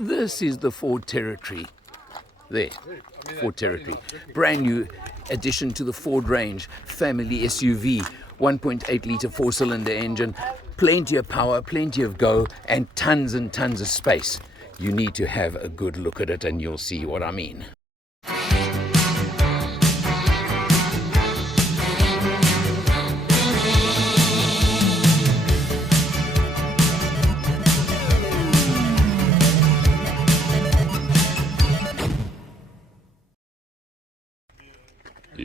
This is the Ford Territory. There, Ford Territory. Brand new addition to the Ford range. Family SUV, 1.8 litre 4-cylinder engine. Plenty of power, plenty of go, and tons of space. You need to have a good look at it and you'll see what I mean.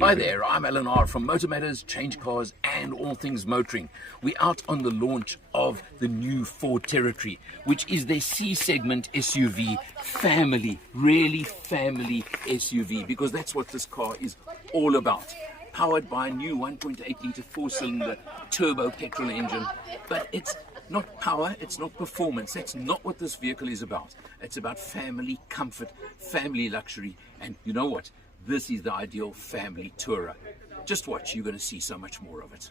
Hi there, I'm Alan R from MotorMatters, CHANGECARS and all things motoring. We're out on the launch of the new Ford Territory, which is their C-segment SUV family, really family SUV, because that's what this car is all about. Powered by a new 1.8 litre 4-cylinder turbo petrol engine, but it's not power, it's not performance. That's not what this vehicle is about. It's about family comfort, family luxury, and you know what? This is the ideal family tourer. Just watch, you're going to see so much more of it.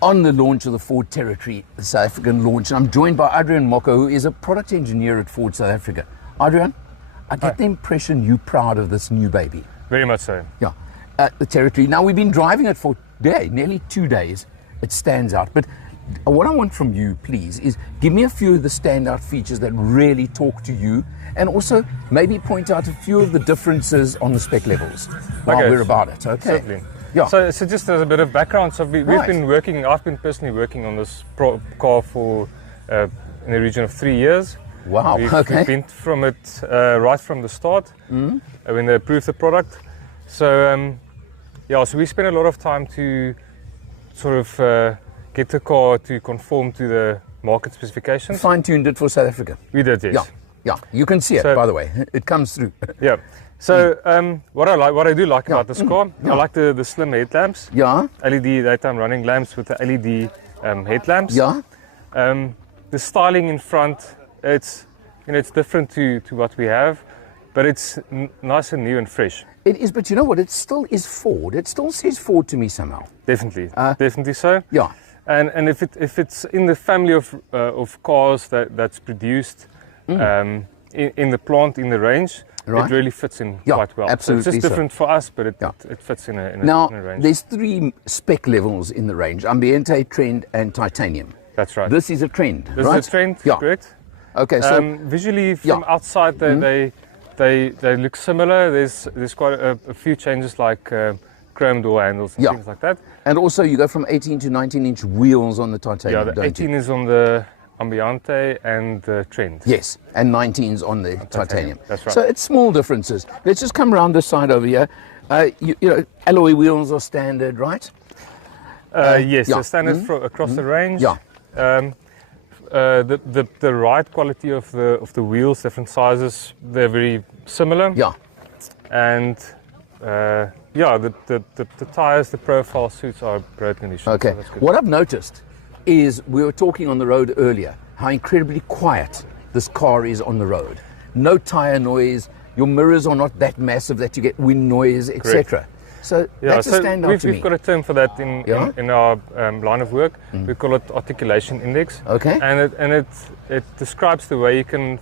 On the launch of the Ford Territory, the South African launch, I'm joined by Adrian Moko, who is a product engineer at Ford South Africa. Adrian, I get the impression you're proud of this new baby. Very much so. Yeah, the Territory. Now, we've been driving it for nearly 2 days. It stands out. But what I want from you, please, is give me a few of the standout features that really talk to you, and also maybe point out a few of the differences on the spec levels while we're about it. Okay. Certainly. Yeah. So just as a bit of background, so we've been working, I've been personally working on this car for in the region of 3 years. Wow. We've been from it right from the start when they approved the product. So so we spent a lot of time to sort of get the car to conform to the market specifications. Fine-tuned it for South Africa. We did, yes. Yeah, you can see it, by the way. It comes through. Yeah. So what I do like about this car, I like the slim headlamps. Yeah. LED daytime running lamps with the LED headlamps. Yeah. The styling in front, it's different to what we have, but it's nice and new and fresh. It is, but you know what? It still is Ford. It still says Ford to me somehow. Definitely, definitely so. Yeah. And if it's in the family of cars that's produced in the plant, in the range, it really fits in quite well. Absolutely. So it's just different for us, but it fits in a range. There's 3 spec levels in the range: Ambiente, Trend, and Titanium. That's right. This is a Trend, This right? is a Trend, correct. Okay, so visually from outside, they look similar. There's quite a few changes, like chrome door handles and things like that. And also you go from 18 to 19-inch wheels on the Titanium. Yeah, the 18 is on the Ambiente and the Trend. Yes, and 19's on the Titanium. That's right. So it's small differences. Let's just come around this side over here. You know, alloy wheels are standard, right? Yes, they're standard across the range. Yeah. The ride quality of the wheels, different sizes, they're very similar. Yeah. And the tires, the profile suits are road conditions. Okay. So that's good. What I've noticed is, we were talking on the road earlier, how incredibly quiet this car is on the road. No tire noise. Your mirrors are not that massive that you get wind noise, etc. So that's a standout to me. We've got a term for that in our line of work. We call it articulation index. Okay. And it describes the way you can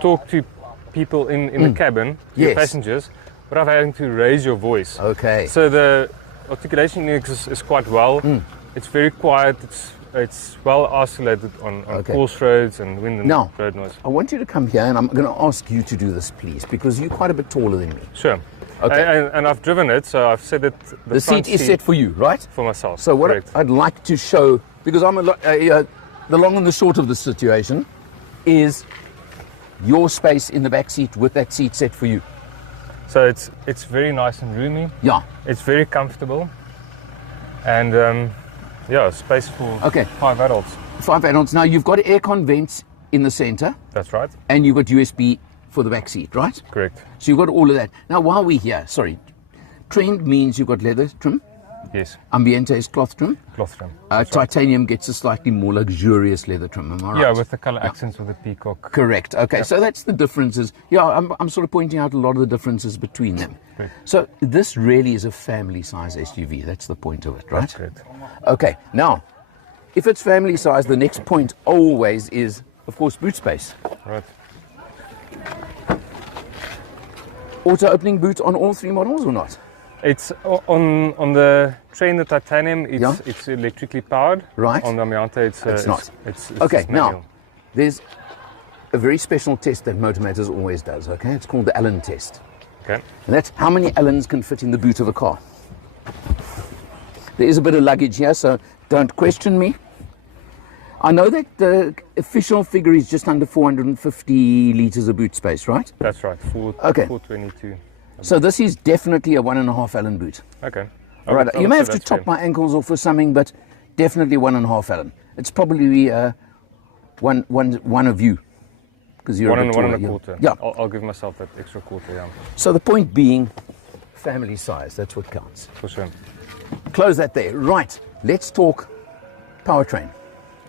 talk to people in the cabin, your passengers, without having to raise your voice. Okay. So the articulation index is quite well. It's very quiet. It's well isolated on coarse roads and wind and road noise. I want you to come here, and I'm going to ask you to do this, please, because you're quite a bit taller than me. Sure. Okay. And I've driven it, so I've said that the seat is set for you, right? For myself. So what I'd like to show, because I'm the long and the short of the situation, is your space in the back seat with that seat set for you. So it's very nice and roomy. Yeah. It's very comfortable, and space for 5 adults. 5 adults. Now you've got aircon vents in the center. That's right. And you've got USB for the back seat, right? Correct. So you've got all of that. Now while we're here, Trend means you've got leather trim. Yes. Ambiente is cloth trim. Cloth trim. Titanium gets a slightly more luxurious leather trim, am I right? Yeah, with the color accents with the peacock. Correct. Okay, so that's the differences. Yeah, I'm sort of pointing out a lot of the differences between them. Correct. So this really is a family size SUV. That's the point of it, right? That's correct. Okay, now, if it's family size, the next point always is, of course, boot space. Right. auto opening boot on all 3 models or not? It's on the Train, the titanium. Yeah. It's electrically powered. Right. On the Amiante, it's not. It's Okay, just manual. now, there's a very special test that MotorMatters always does, okay? It's called the Allen test. Okay. And that's how many Allens can fit in the boot of a car. There is a bit of luggage here, so don't question me. I know that the official figure is just under 450 litres of boot space, right? That's right. Okay. 422. So this is definitely a 1.5 Allen boot. Okay. All right. You may have to top my ankles off or something, but definitely 1.5 Allen. It's probably one of you, because you're one a bit and taller. a quarter. Yeah. I'll give myself that extra quarter. Yeah. So the point being, family size. That's what counts. For sure. Close that there. Right. Let's talk powertrain.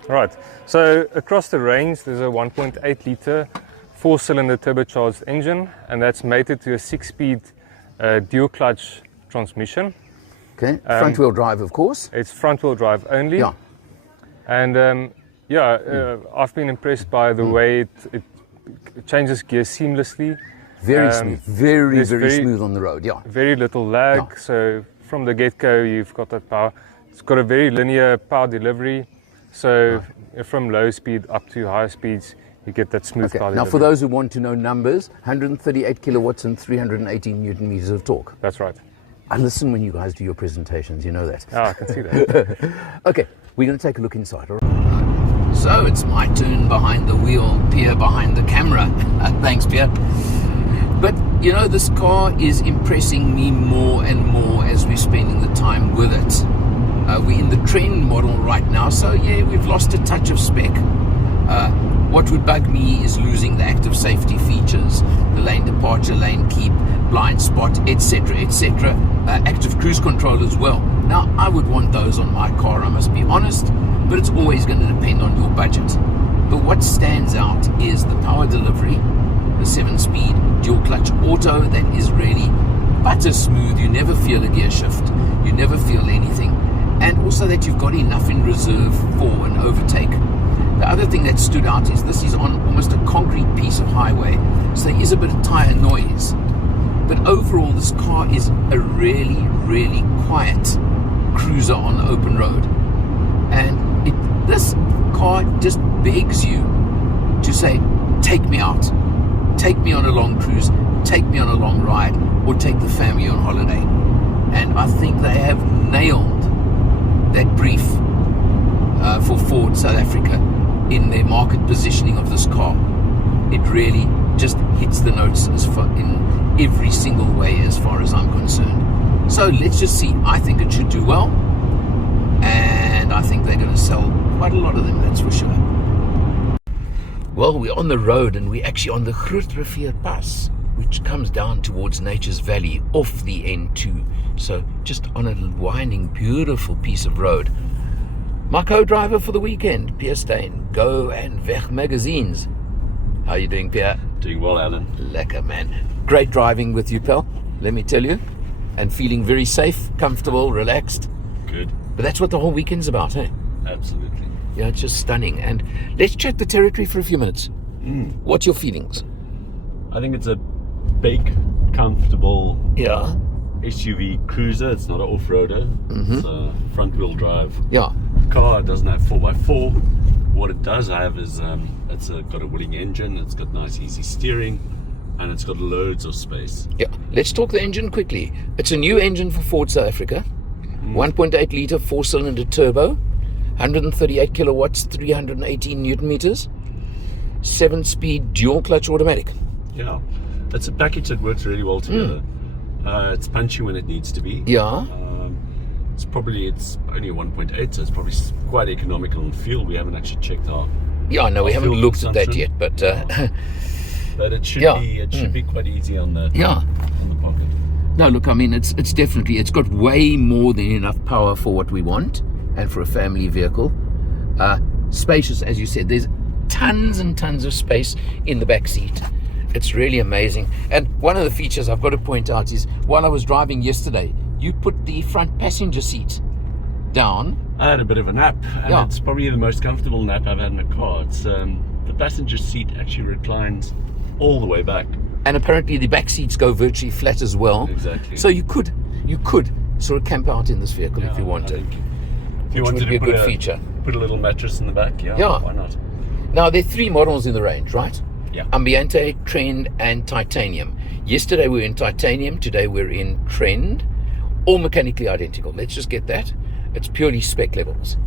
Right. So across the range, there's a 1.8 litre 4-cylinder turbocharged engine, and that's mated to a 6-speed dual clutch transmission. Okay. Front wheel drive, of course. It's front wheel drive only. Yeah. And I've been impressed by the way it changes gears seamlessly. Very smooth. Very very smooth on the road. Yeah. Very little lag. Yeah. So from the get-go, you've got that power. It's got a very linear power delivery. So from low speed up to high speeds, you get that smooth Okay. power Now, delivery. for those who want to know numbers, 138 kilowatts and 318 newton meters of torque. That's right. I listen when you guys do your presentations, you know that. Ah, I can see that. Okay, we're going to take a look inside. All right. So it's my turn behind the wheel, Pierre behind the camera. Thanks, Pierre. But, you know, this car is impressing me more and more as we're spending the time with it. We're in the trend model right now, so yeah, we've lost a touch of spec. What would bug me is losing the active safety features, the lane departure, lane keep, blind spot, etc., etc. Active cruise control as well. Now, I would want those on my car, I must be honest, but it's always going to depend on your budget. But what stands out is the power delivery, the 7-speed dual clutch auto that is really butter smooth. You never feel a gear shift, you never feel anything, and also that you've got enough in reserve for an overtake. The other thing that stood out is this is on almost a concrete piece of highway, so there is a bit of tyre noise. But overall, this car is a really, really quiet cruiser on the open road. And this car just begs you to say, take me out. Take me on a long cruise, take me on a long ride, or take the family on holiday. And I think they have nailed that brief for Ford South Africa in their market positioning of this car. It really just hits the notes in every single way as far as I'm concerned. So let's just see. I think it should do well, and I think they're going to sell quite a lot of them, that's for sure. Well, we're on the road, and we're actually on the Grootrivier Pass, which comes down towards Nature's Valley off the N2. So just on a winding, beautiful piece of road. My co-driver for the weekend, Pierre Steyn, Go and Weg magazines. How are you doing, Pierre? Doing well, Alan. Lekker, man. Great driving with you, pal, let me tell you. And feeling very safe, comfortable, relaxed. Good. But that's what the whole weekend's about, eh? Absolutely. Yeah, it's just stunning. And let's check the territory for a few minutes. What's your feelings? I think it's a big, comfortable Yeah. SUV cruiser. It's not an off-roader. It's a front-wheel drive Yeah. car. It doesn't have 4x4. What it does have is it's got a willing engine. It's got nice, easy steering, and it's got loads of space. Yeah. Let's talk the engine quickly. It's a new engine for Ford South Africa. 1.8 litre 4-cylinder turbo. 138 kilowatts, 318 newton meters. 7-speed dual clutch automatic. Yeah, it's a package that works really well together. It's punchy when it needs to be. Yeah. It's only a 1.8, so it's probably quite economical in fuel. We haven't actually checked our Yeah, no, we haven't fuel looked at that consumption. yet, but But it should Yeah. be quite easy on the yeah. on the pocket. No, look, I mean, it's definitely, it's got way more than enough power for what we want and for a family vehicle. Spacious, as you said, there's tons and tons of space in the back seat. It's really amazing. And one of the features I've got to point out is while I was driving yesterday, you put the front passenger seat down. I had a bit of a nap, and Yeah. it's probably the most comfortable nap I've had in a car. It's the passenger seat actually reclines all the way back. And apparently the back seats go virtually flat as well. Exactly. So you could sort of camp out in this vehicle if you wanted. If you which wanted would be to a good feature. Put a little mattress in the back, Yeah. why not? Now, there are 3 models in the range, right? Yeah. Ambiente, Trend, and Titanium. Yesterday we were in Titanium, today we're in Trend. All mechanically identical. Let's just get that. It's purely spec levels.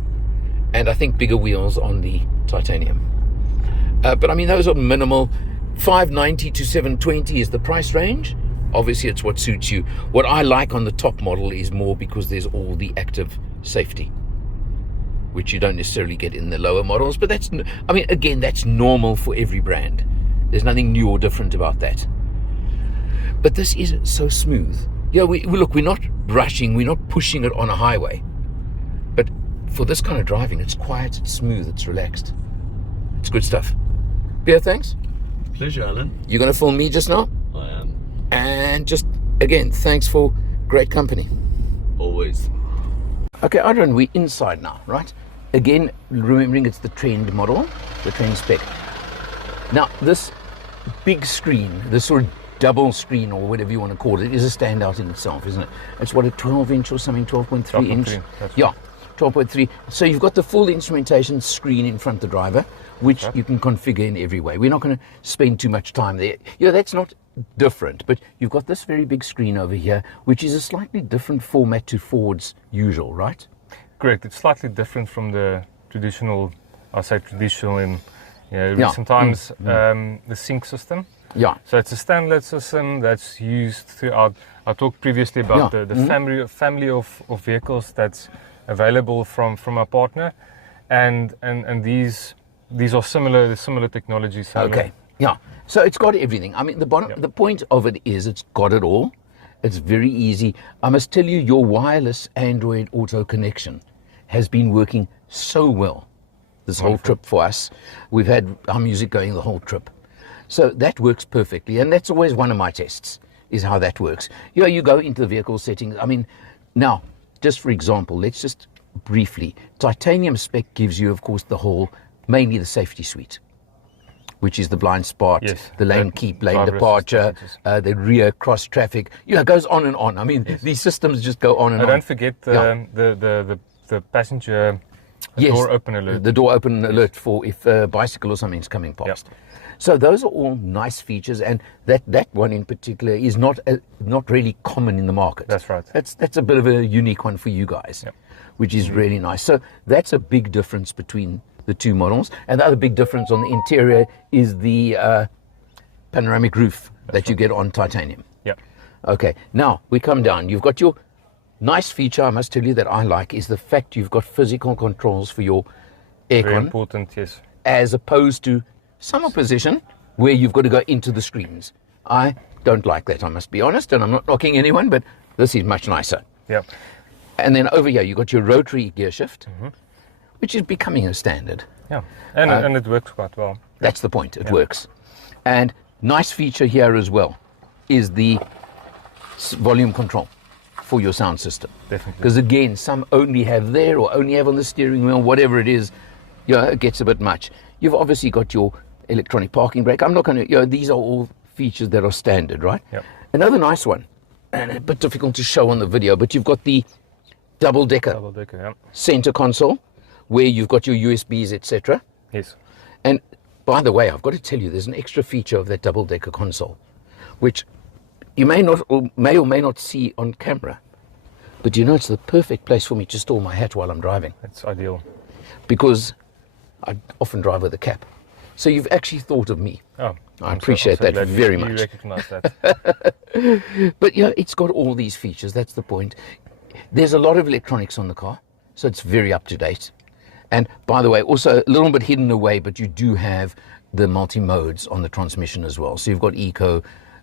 And I think bigger wheels on the Titanium. But I mean, those are minimal. 590 to 720 is the price range. Obviously, it's what suits you. What I like on the top model is more because there's all the active safety, which you don't necessarily get in the lower models. But that's, I mean, again, that's normal for every brand. There's nothing new or different about that. But this is so smooth. Yeah, we're not rushing, we're not pushing it on a highway. But for this kind of driving, it's quiet, it's smooth, it's relaxed. It's good stuff. Beer, thanks. Pleasure, Alan. You're going to film me just now? I am. And just, again, thanks for great company. Always. Okay, Adrian, we're inside now, right? Again, remembering it's the Trend model, the Trend spec. Now, this big screen, this sort of double screen or whatever you want to call it, is a standout in itself, isn't it? It's what, a 12-inch or something, 12.3 inch? Yeah, 12.3. So you've got the full instrumentation screen in front of the driver, which you can configure in every way. We're not going to spend too much time there. Yeah, that's not different, but you've got this very big screen over here, which is a slightly different format to Ford's usual, right? Correct. It's slightly different from the traditional, I say traditional in recent times, the sync system. Yeah. So it's a standard system that's used throughout. I talked previously about the family of vehicles that's available from our partner, and these are similar technologies. Okay. Yeah. So it's got everything. I mean, the point of it is it's got it all. It's very easy. I must tell you, your wireless Android Auto connection has been working so well this whole trip for us. We've had our music going the whole trip. So that works perfectly. And that's always one of my tests, is how that works. You go into the vehicle settings. I mean, now, just for example, let's just briefly, Titanium spec gives you, of course, mainly the safety suite, which is the blind spot, the lane keep, lane departure, the rear cross traffic. It goes on and on. I mean, these systems just go on and on. Don't forget the passenger door open alert. The door open alert for if a bicycle or something's coming past. So those are all nice features, and that one in particular is not really common in the market. That's right. That's a bit of a unique one for you guys, which is really nice. So that's a big difference between the two models. And the other big difference on the interior is the panoramic roof that you get on Titanium. Yeah. Okay, now we come down. You've got your nice feature, I must tell you, that I like, is the fact you've got physical controls for your aircon. Very important, yes. As opposed to summer position where you've got to go into the screens. I don't like that, I must be honest, and I'm not knocking anyone, but this is much nicer. Yeah. And then over here, you've got your rotary gear shift, which is becoming a standard. Yeah, and it works quite well. That's the point, it works. And nice feature here as well is the volume control for your sound system. Definitely. Because again, some only have there or only have on the steering wheel, whatever it is, it gets a bit much. You've obviously got your electronic parking brake. I'm not going to, these are all features that are standard, right? Yep. Another nice one, and a bit difficult to show on the video, but you've got the double-decker center console where you've got your USBs, etc. Yes. And by the way, I've got to tell you, there's an extra feature of that double-decker console, which you may or may not see on camera, but it's the perfect place for me to store my hat while I'm driving. It's ideal. Because I often drive with a cap. So you've actually thought of me. Oh, I appreciate that very much. You recognize that. But it's got all these features. That's the point. There's a lot of electronics on the car, so it's very up to date. And by the way, also a little bit hidden away, but you do have the multi-modes on the transmission as well. So you've got eco,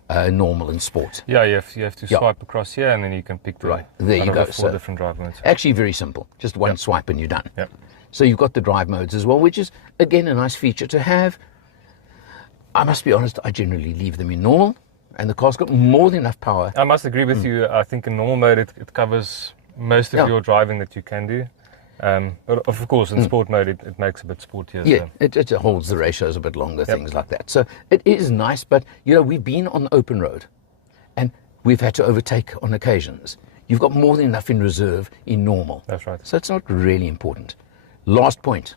normal and sport. Yeah, you have to swipe across here and then you can pick there you go. 4 different drive modes. Actually very simple. Just one swipe and you're done. Yep. So you've got the drive modes as well, which is, again, a nice feature to have. I must be honest, I generally leave them in normal, and the car's got more than enough power. I must agree with you. I think in normal mode, it covers most of your driving that you can do. But of course, in sport mode, it makes a bit sportier. Yeah, So. it holds the ratios a bit longer, things like that. So it is nice, but we've been on the open road and we've had to overtake on occasions. You've got more than enough in reserve in normal. That's right. So it's not really important. Last point,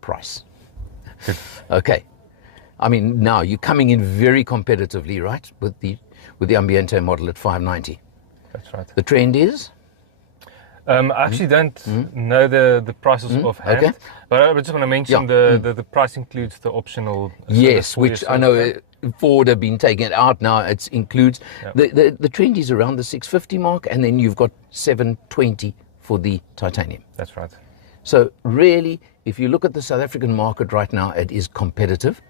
price. Okay. I mean, now you're coming in very competitively, right? With the Ambiente model at 590. That's right. The trend is? I actually don't know the prices offhand, Okay. but I just want to mention the price includes the optional. Yes, which I know Ford have been taking it out now. It includes the trend is around the 650 mark, and then you've got 720 for the titanium. That's right. So really, if you look at the South African market right now, it is competitive.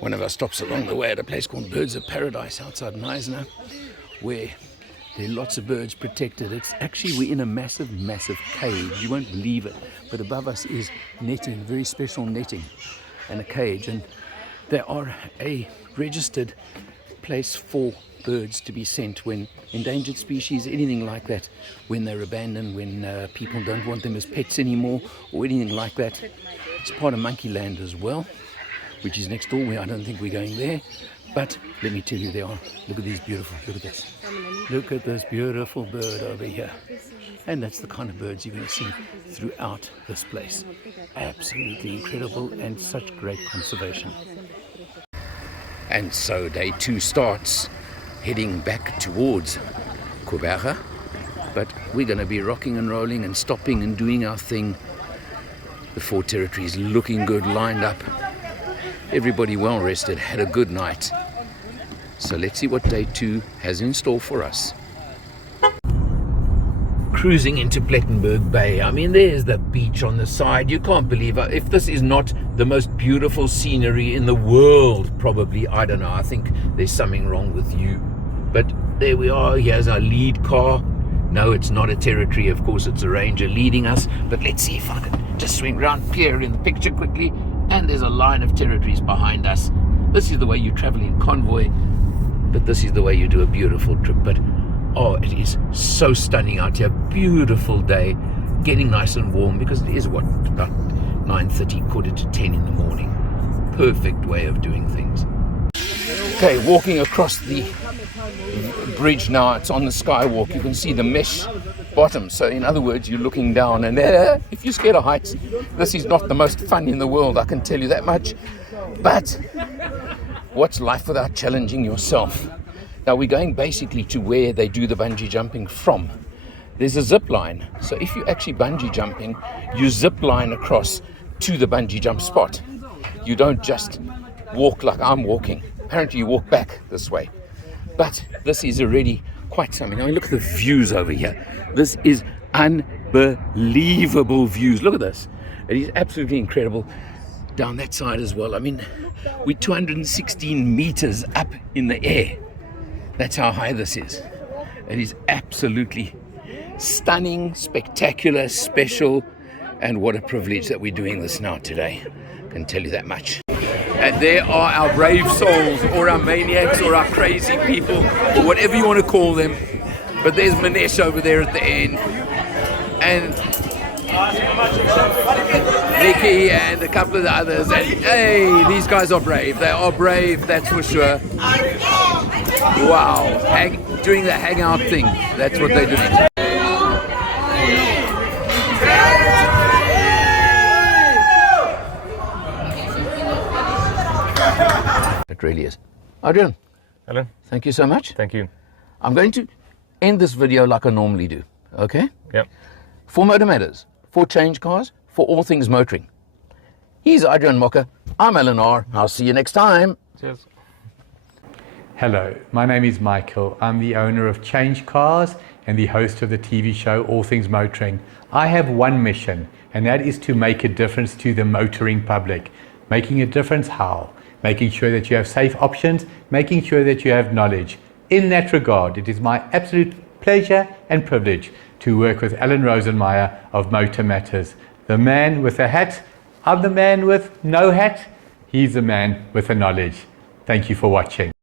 One of our stops along the way at a place called Birds of Paradise outside Neisner, where there are lots of birds protected. It's actually, we're in a massive, massive cage. You won't believe it. But above us is netting, very special netting and a cage. And they are a registered place for birds to be sent when endangered species, anything like that, when they're abandoned, when people don't want them as pets anymore or anything like that. It's part of Monkey Land as well, which is next door. I don't think we're going there. But let me tell you, they are. Look at these beautiful, look at this. Look at this beautiful bird over here. And that's the kind of birds you're going to see throughout this place. Absolutely incredible and such great conservation. And so day 2 starts, heading back towards Quebec. But we're going to be rocking and rolling and stopping and doing our thing. The 4 territories looking good, lined up. Everybody well rested, had a good night. So let's see what day 2 has in store for us. Cruising into Plettenberg Bay. I mean, there's the beach on the side. You can't believe it. If this is not the most beautiful scenery in the world, probably, I don't know. I think there's something wrong with you. But there we are. Here's our lead car. No, it's not a territory. Of course, it's a Ranger leading us. But let's see if I can just swing round here in the picture quickly. And there's a line of territories behind us. This is the way you travel in convoy, but this is the way you do a beautiful trip. But oh, it is so stunning out here. Beautiful day, getting nice and warm because it is about 9:30, quarter to 10 in the morning. Perfect way of doing things. Okay, walking across the bridge now. It's on the skywalk. You can see the mesh bottom. So in other words, you're looking down, and if you're scared of heights, this is not the most fun in the world, I can tell you that much. But what's life without challenging yourself? Now we're going basically to where they do the bungee jumping from. There's a zip line. So if you're actually bungee jumping, you zip line across to the bungee jump spot. You don't just walk like I'm walking. Apparently you walk back this way. But this is already quite something. I mean, look at the views over here. This is unbelievable views. Look at this. It is absolutely incredible. Down that side as well. I mean, we're 216 meters up in the air. That's how high this is. It is absolutely stunning, spectacular, special, and what a privilege that we're doing this now today. I can tell you that much. And there are our brave souls, or our maniacs, or our crazy people, or whatever you want to call them. But there's Manesh over there at the end, and Nikki and a couple of the others. And hey, these guys are brave. They are brave, that's for sure. Wow, doing the hangout thing. That's what they're doing. It really is. Adrian, Alan, thank you so much. thank you. I'm going to end this video like I normally do, okay? Yep. For MotorMatters, for CHANGECARS, for all things motoring. He's Adrian Mocker. I'm Alan R. I'll see you next time. Cheers. Hello, my name is Michael. I'm the owner of CHANGECARS and the host of the TV show All Things Motoring. I have one mission, and that is to make a difference to the motoring public. Making a difference how? Making sure that you have safe options, making sure that you have knowledge. In that regard, it is my absolute pleasure and privilege to work with Alan Rosenmeyer of MotorMatters. The man with a hat, I'm the man with no hat, he's the man with the knowledge. Thank you for watching.